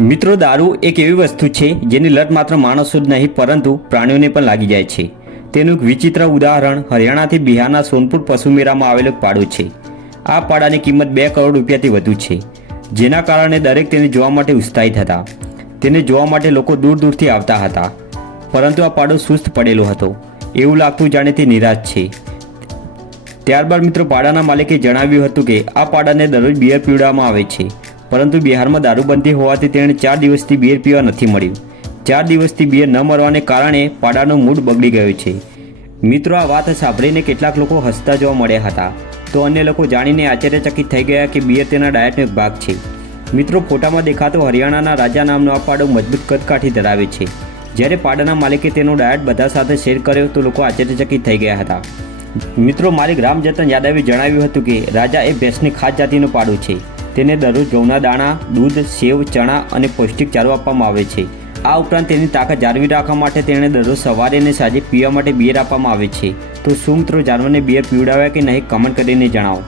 મિત્રો, દારૂ એક એવી વસ્તુ છે જેની લત માત્ર માણસો જ નહીં, પરંતુ પ્રાણીઓને પણ લાગી જાય છે. તેનું એક વિચિત્ર ઉદાહરણ હરિયાણાથી બિહારના સોનપુર પશુમેરામાં આવેલો પાડો છે. આ પાડાની કિંમત બે કરોડ રૂપિયાથી વધુ છે. જેના કારણે દરેક તેને જોવા માટે ઉત્સાહિત હતા. તેને જોવા માટે લોકો દૂર દૂરથી આવતા હતા. પરંતુ આ પાડો સુસ્ત પડેલો હતો. એવું લાગતું જાણે તે નિરાશ છે. ત્યારબાદ મિત્રો, પાડાના માલિકે જણાવ્યું હતું કે, આ પાડાને દરરોજ બિયર પીવડાવવામાં આવે છે. પરંતુ બિહારમાં દારૂબંધી હોવાથી તેણે ચાર દિવસથી બિયર પીવા નથી મળ્યું. ચાર દિવસથી બિયર ન મળવાને કારણે પાડાનો મૂડ બગડી ગયો છે. મિત્રો, આ વાત સાંભળીને કેટલાક લોકો હસતા જોવા મળ્યા હતા. તો અન્ય લોકો જાણીને આશ્ચર્યચકિત થઈ ગયા કે બિયર તેના ડાયટનો એક ભાગ છે. મિત્રો, ફોટામાં દેખાતો હરિયાણાના રાજા નામનો આ પાડો મજબૂત કદકાઠી ધરાવે છે. જ્યારે પાડાના માલિકે તેનો ડાયટ બધા સાથે શેર કર્યો તો લોકો આશ્ચર્યચકિત થઈ ગયા હતા. મિત્રો, માલિક રામજતન યાદવે જણાવ્યું હતું કે રાજા એ ભેંસની ખાસ જાતિનો પાડો છે. તેને દરરોજ ઘઉંના દાણા, દૂધ, સેવ, ચણા અને પૌષ્ટિક ચારો આપવામાં આવે છે. આ ઉપરાંત તેની તાકાત જાળવી રાખવા માટે તેણે દરરોજ સવારે અને સાંજે પીવા માટે બિયર આપવામાં આવે છે. તો શું મિત્રો જાનવરને બિયર પીવડાવ્યા કે નહીં કમેન્ટ કરીને જણાવો.